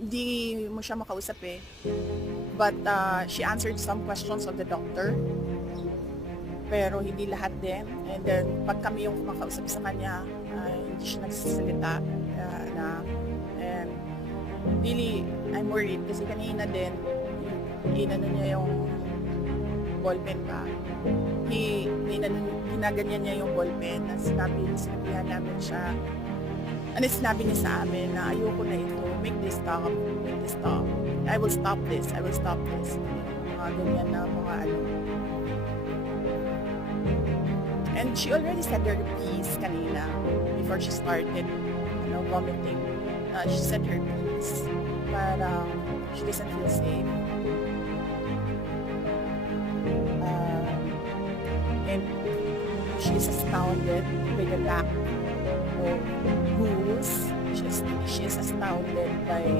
hindi mo siya makausap eh. But, she answered some questions of the doctor, pero hindi lahat din. And then 'pag kami yung kumakausap sa kanya, hindi siya nagsasalita, na and really, I'm worried kasi kanina din, inano niya yung ballpen ba, ginaganyan niya yung ballpen na sinabihan namin siya, ano sinabi niya sa amin na ayoko na ito, make this stop, I will stop this, mga ganyan na mga ano. And she already said her piece kanina before she started, vomiting. She said her piece, parang she doesn't feel safe. And she is astounded by the lack of rules. She is astounded by